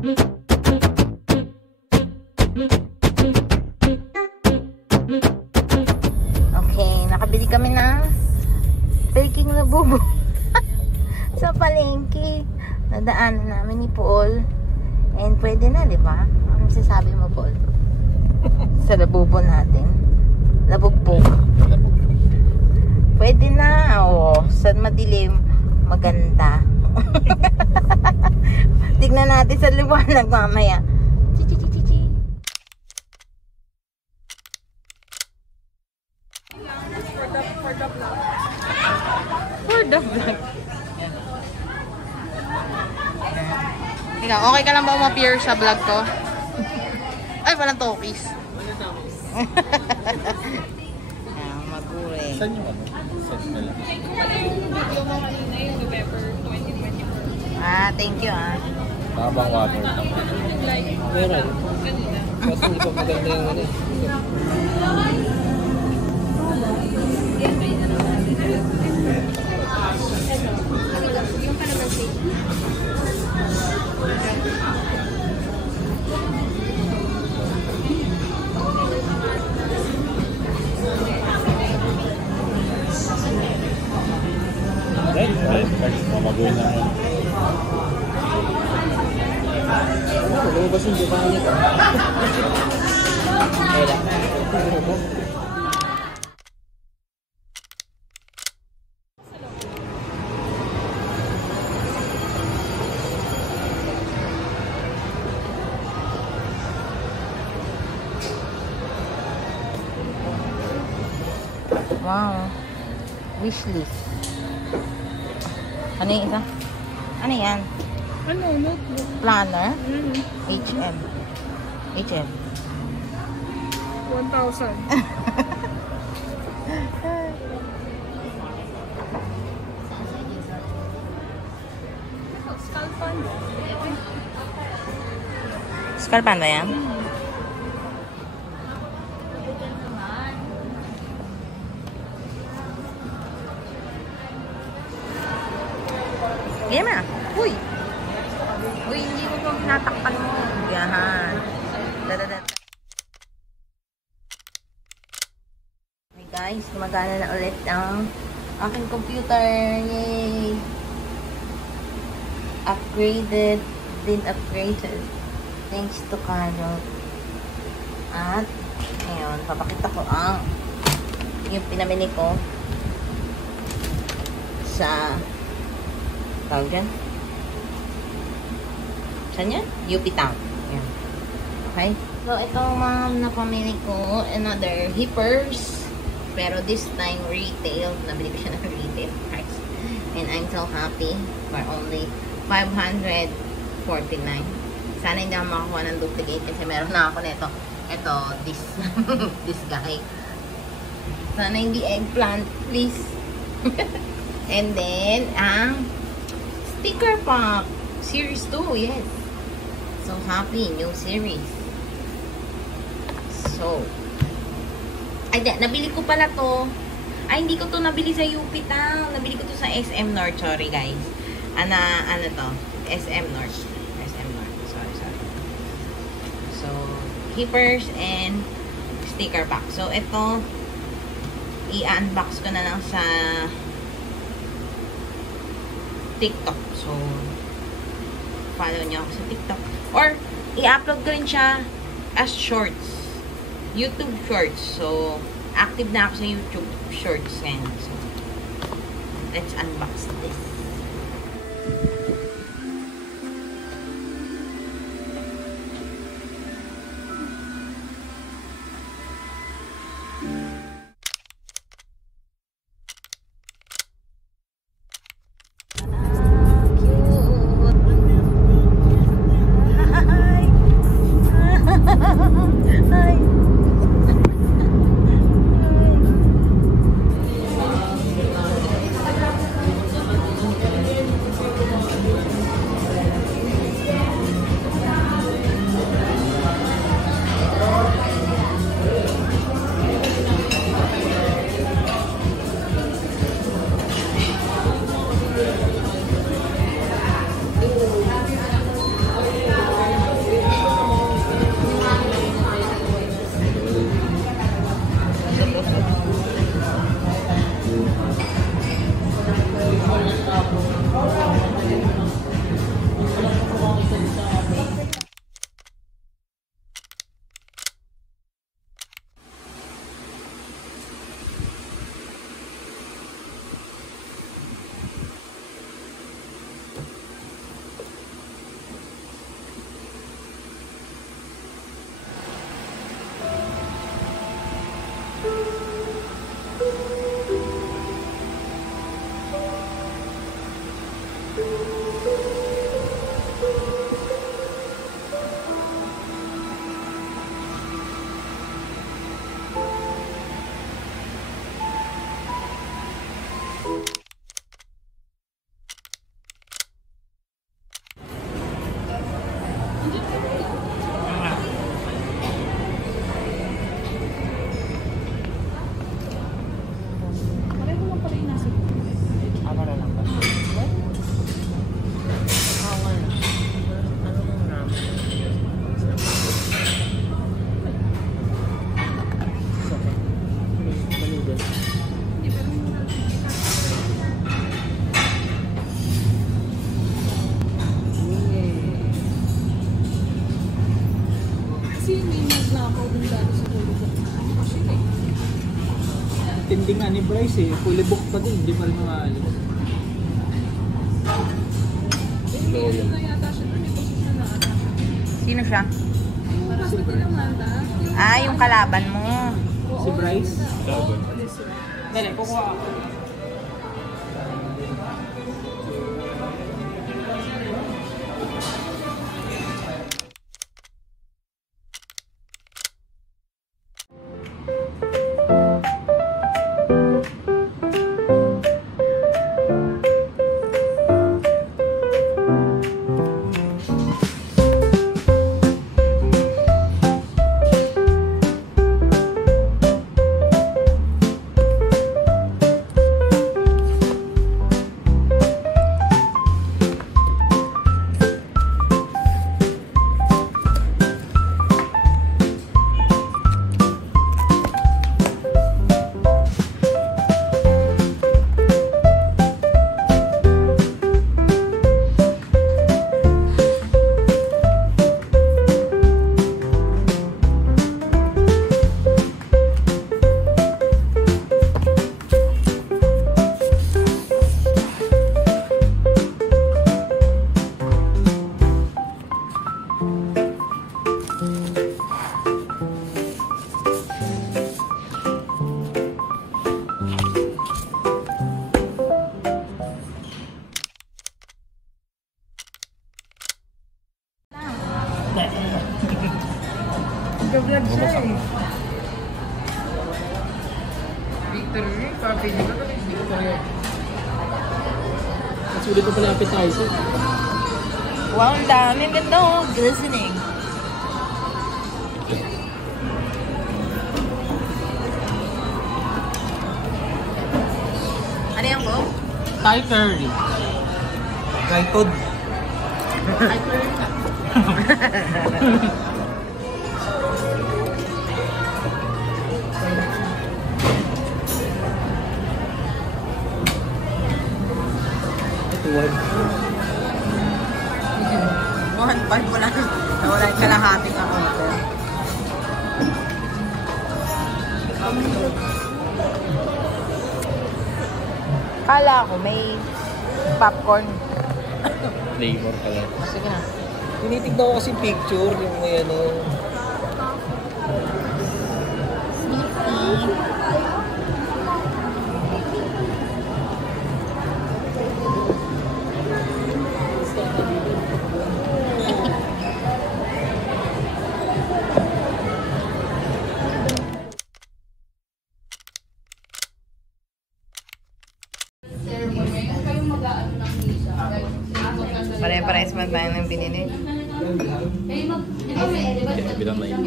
Okay, nakabili kami ng baking labubo sa palengke. Nadaanan namin ni Paul. And pwede na, di ba? Ano sasabi mo, Paul? Sa labubo natin. Labugbog. Pwede na. O, sa madilim, maganda. Tignan natin sa liwanag mamaya. Chichi. For the vlog. Ikaw, okay ka lang ba umappear sa vlog ko? Ay, walang talkies. Maguling. Saan yung ano? Saan na lang? Thank you Tabang water. Meron. Kasi hindi pa maganda yung ano. Yung kalamansi. Mamaguin na yun. Lumabas yung diba nito? Wow. Wishlist. Ano yung isa? Ano yan? Ano? Notebook. Planner? HM. HM. 1,000. Scalpan. Scalpan ba yan? Yan na. Uy! Uy, hindi mo itong tinatakpan mo. Yan. Dadadad. Okay guys, gumagana na ulit ang aking computer. Yay! Upgraded. Been upgraded. Thanks to Carol. At, ngayon, papakita ko ang yung pinamili ko sa tawag dyan? Saan yan? UP Town. Yan. Okay? So, itong mga napamili ko, another hippers. Pero this time, retail. Nabili ko siya ng retail price. And I'm so happy for only 549. Sana hindi ako makakuha ng duplicate kasi meron na ako nito. Ito, this this guy. Sana hindi eggplant, please. And then, ang sticker pack. Series 2, yes. So happy, new series. So, ay, nabili ko pala to. Ay, hindi ko to nabili sa UP Town. Nabili ko to sa SM North. Sorry, guys. Ano to? SM North. SM North. Sorry. So, hippers and sticker pack. So, ito, i-unbox ko na lang sa TikTok. So, follow nyo ako sa TikTok. Or, i-upload ko rin siya as shorts. YouTube shorts. So, active na ako sa YouTube shorts ngayon. So, let's unbox this. ako dun dati sa Kulubok. Kasi Tindi nga ni Bryce eh. Fully booked pa din. Hindi pa rin makaalis. hindi na yata siya. Hindi ko siya na ata. Sino siya? Kasi hindi naman ata. Ah, yung kalaban mo. Si Bryce? Oo. Dali, kukuha ako. Nag-vlog siya eh. Victory, papili ko kami Victory. Sulit pa pala appetizer. Wow, ang dami. Ang ganda oh. Glistening. Ano yan po? Thai curry. Dry food. Thai curry. Tuwan. 1.5 wala. Nawala yung kalahating ako. Kala ko may popcorn. Flavor pala. Sige na. Tinitignan ko kasi picture yung may ano. Pare-pares man tayo ng binili. Bilang na yun.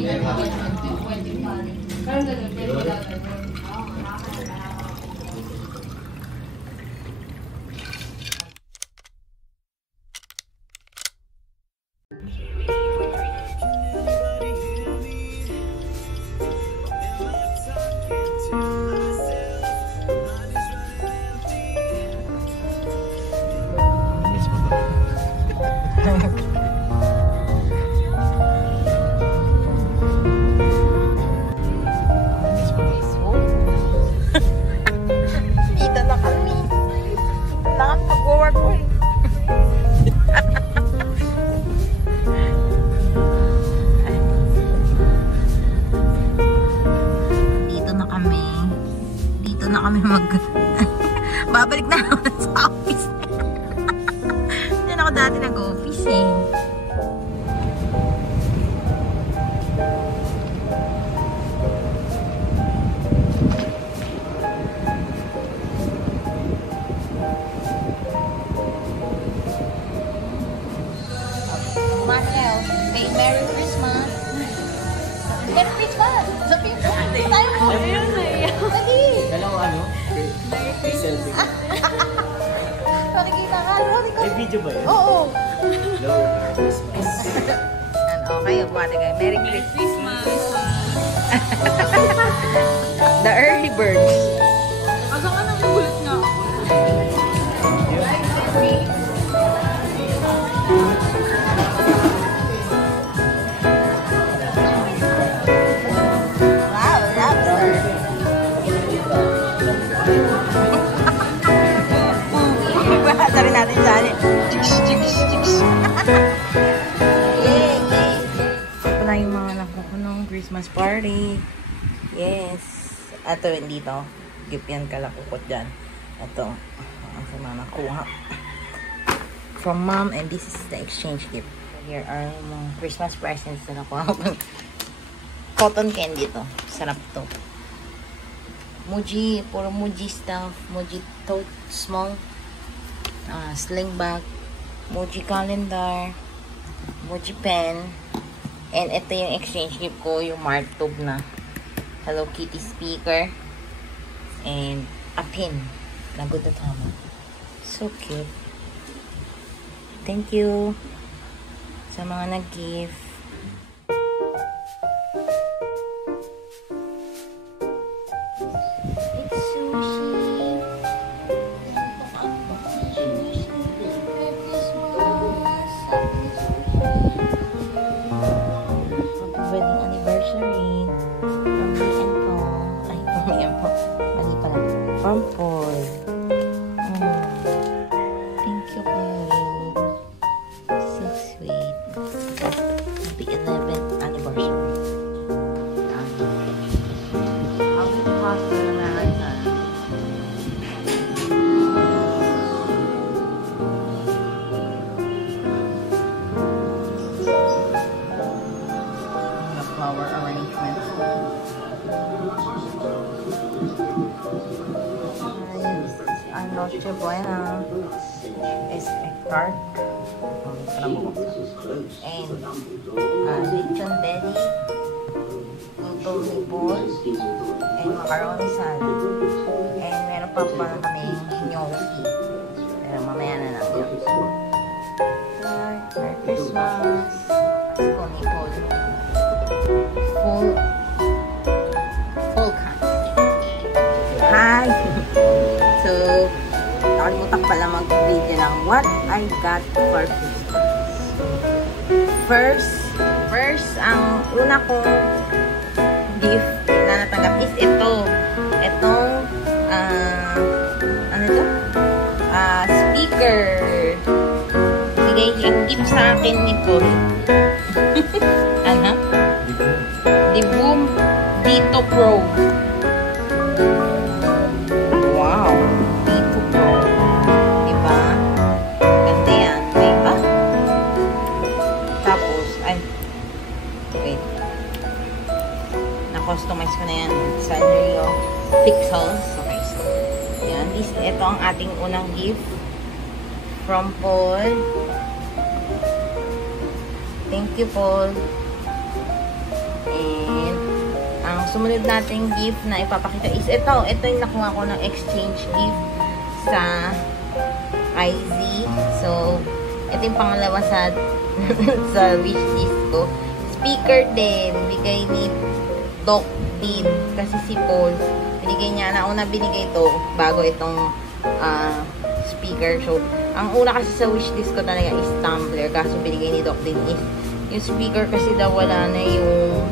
Dito na kami. Kailangan pag-work ko eh. Dito na kami. Dito na kami babalik na ako sa office. Diyan ako dati nag-office eh. Marcel, say Merry Christmas. Merry Christmas! Sabihin mo, tayo mo. Lagi! Dalawa ano? May selfie. Nakikita ka. May video ba yun? Oo. Hello, Christmas. Okay, bumati kayo. Merry Christmas. Christmas. The early birds. Asa ka nang nagulat nga ako? Yay! Ito na yung mga nakukunong Christmas party. Yes. Ito yun dito. Gift yan kalakukot dyan. Ito. Ang sa mga nakuha. From mom, and this is the exchange gift. Here are mga Christmas presents na nakuha ko. Cotton candy to. Sarap to. Muji, puro Muji stuff. Muji tote, small. Sling bag. Muji calendar. Muji pen. And ito yung exchange gift ko. Yung Marktube na Hello Kitty speaker. And a pin. Na good at home. So cute. Thank you sa mga nag-gift. It's sushi. Merry Christmas. Wedding anniversary. From me and Paul. Ay, from me and Paul. Mali pala. From Paul. Thank you, Paul. So sweet. Happy 11th anniversary. How did you pass to America? The flower arrangement. Ang Noche Buena is a tart. And lechon belly, luto meatball, and macaroni salad. And meron pa pala kami gnocchi. Pero mamaya na lang yun. Merry Christmas. Pasko ni Paul. Full country. Hi! So, nakalimutan pala mag-video ng what I got for Christmas. First, ang una kong gift na natanggap is ito. Itong, ano ito? Speaker. Bigay yung gift sa akin ni Paul. Ano? The Boom Dito Pro. Wow! Dito Pro. Diba? Ganda yan. May pa. Tapos, ay, wait. Na-customize ko na yan. Sanrio Pixels. Okay, so, yan. Ito ang ating unang gift from Paul. Thank you, Paul. And, ang sumunod nating gift na ipapakita is ito. Ito yung nakuha ko ng exchange gift sa IZ. So, ito yung pangalawa sa sa wishlist ko. Speaker din. Bigay ni Doc din. Kasi si Paul, binigay niya. Nauna binigay ito bago itong speaker. So, ang una kasi sa wishlist ko talaga is tumbler. Kaso binigay ni Doc din is yung speaker kasi daw wala na yung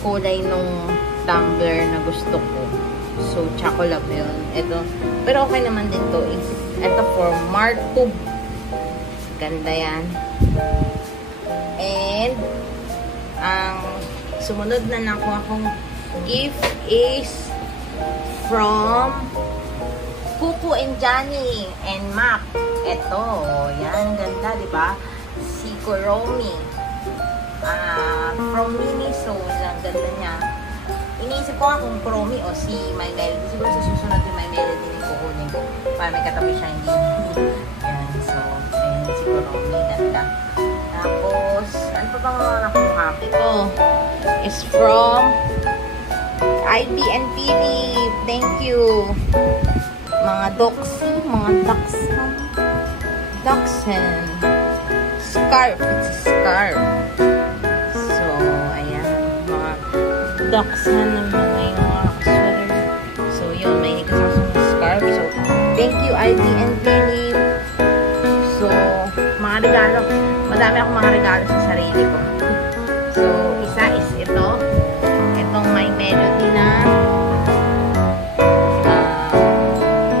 kulay nung tumbler na gusto ko. So, chocolate yun. Ito. Pero okay naman din to. Ito for Marktube. Ganda yan. And, ang sumunod na nakuha kong gift is from Kuku and Johnny and Mac. Ito. Yan. Ganda, diba? Si Kuromi. From Minnesota. Ang ganda niya. Iniisip ko nga kung Kuromi o si My Melody. Siguro sa susunod yung My Melody din kukunin ko. Para may katabi siya hindi. Yan. So, ayun si Kuromi. Ganda. Tapos, ano pa bang mga nakuha? Ito is from IB and Philip. Thank you. Mga Doxy. Mga Dachshund. Scarf. It's a scarf. So, ayan. Mga Dachshund ng mga yung mga sweater. So, yun. May kasasong scarf. So, thank you, IB and Philip. So, mga regalo. Madami akong mga regalo sa sarili ko. So, isa is ito. Itong My Melody na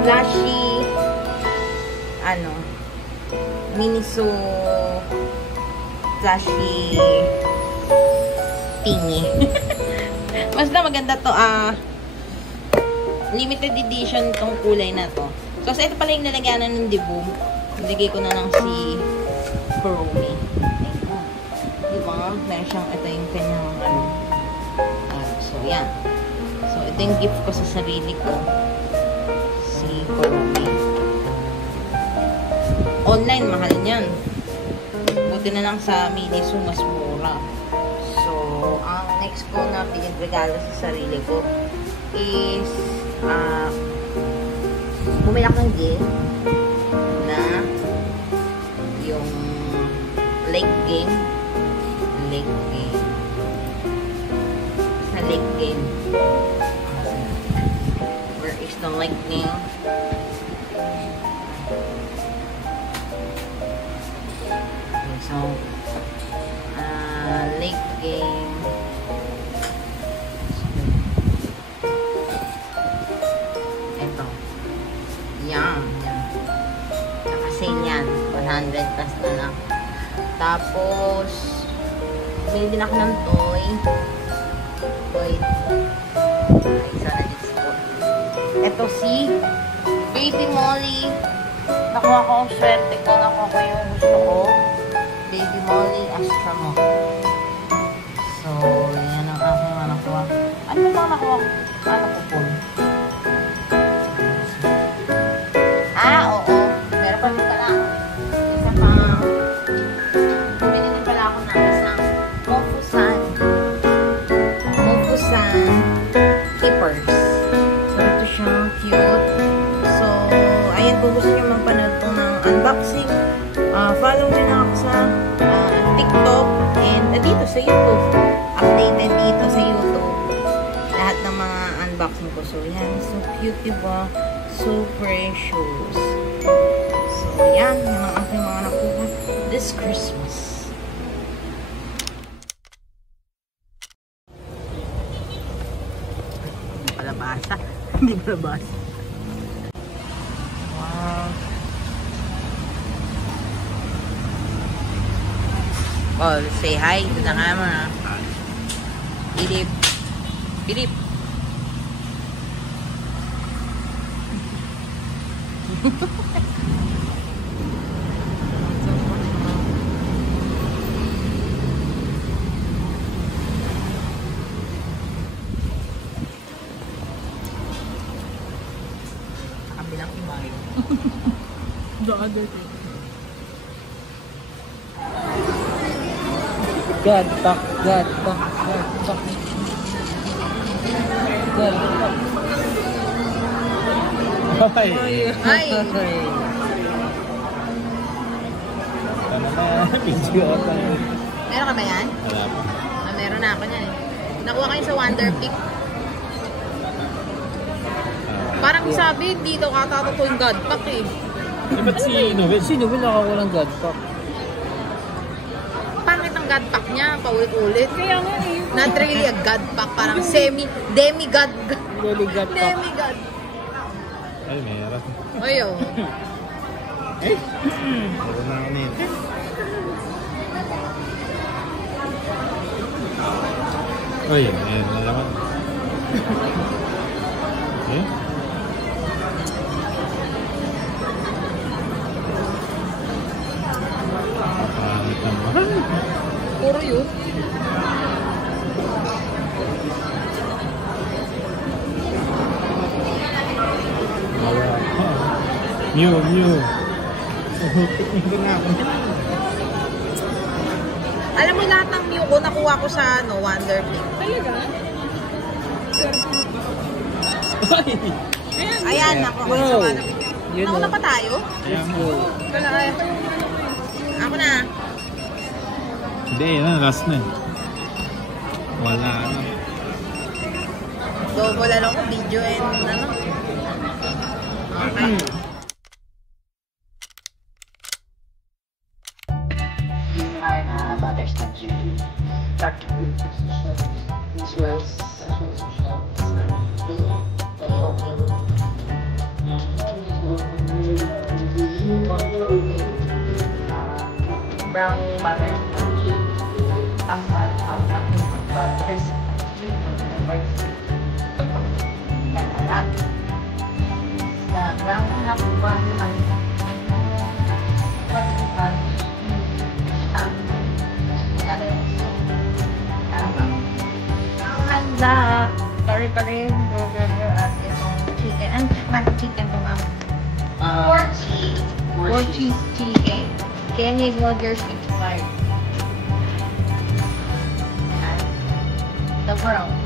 flashy Miniso flashy thingy. Basta maganda to. Limited edition tong kulay na to. So, ito pala yung nalagyanan ng dibu. Nilagay ko na lang si Kuromi. Diba? Meron siyang, ito yung kanyang ano. So, yan. So, ito yung gift ko sa sarili ko. Si Kuromi. Online, mahal niyan. Buti na lang sa Miniso, mas mura. So, ang next ko na regalo sa sarili ko is bumili ako ng game na yung lake game. Sa lake game. Where is the lake game? Okay, so lake game. Ito. Yan. Naka-sale yan. 100 plus na lang. Tapos, bumili din ako ng toy. Wait. Ay, sana dito ko. Ito si Baby Molly. Nakuha ko ang swerte ko. Nakuha ko yung gusto ko. Baby Molly Astramo. So, yan ang aking nakuha. Ano ba mga nakuha ko? Ano ko po? Oo. Meron pa rin pala. Isa pa. Bumili din pala ako ng isang Mofusan Keepers. So, ito siya. Cute. So, ayan. Kung gusto nyo magpanood po ng unboxing, follow nyo na ako sa TikTok and dito sa YouTube. Updated dito sa YouTube. Lahat ng mga unboxing ko. So, yan. So cute, diba? So precious. So, yan. Yan ang aking mga nakuha this Christmas. Hindi pala basa. Hindi pala basa. Wow. Oh, say hi to the camera. Philip. Philip. Kabilang imay. The other thing. God fuck. Ay! Ay! Ano na? Video ako. Meron ka ba yan? Wala pa. Meron na ako niyan eh. Nakuha kayo sa Wonder Pick. Parang sabi, dito katatato yung God Pack eh. Ba't si Noel? Si Noel nakakuha ng God fuck. Pangit ang God Pack niya, paulit-ulit. Kaya nga eh. Not really a God Pack, parang demigod. Loli God fuck. Demigod. Ay, meron. Ayo. Eh? Meron na ako nito. Ay, meron na naman. Eh? Pangit naman. Puro yun. Mew. Hindi nga ako. Alam mo lahat ng Mew ko, nakuha ko sa Wonder Pick. Talaga? Ayan, nakuha ko sa Wonder Pick. Nauna pa tayo? Ayan mo. Wala kaya. Ako na. Hindi, yun. Last na. Wala na. Double lang ko, video and ano. Okay. Butterscotch. Dark. Swells. brown butter. Butter. Brown half butter. Handa. Sorry pa rin. Burger at itong chicken. Ano ba chicken to ma'am? Pork cheese chicken. Kenny Rogers expired. The brown.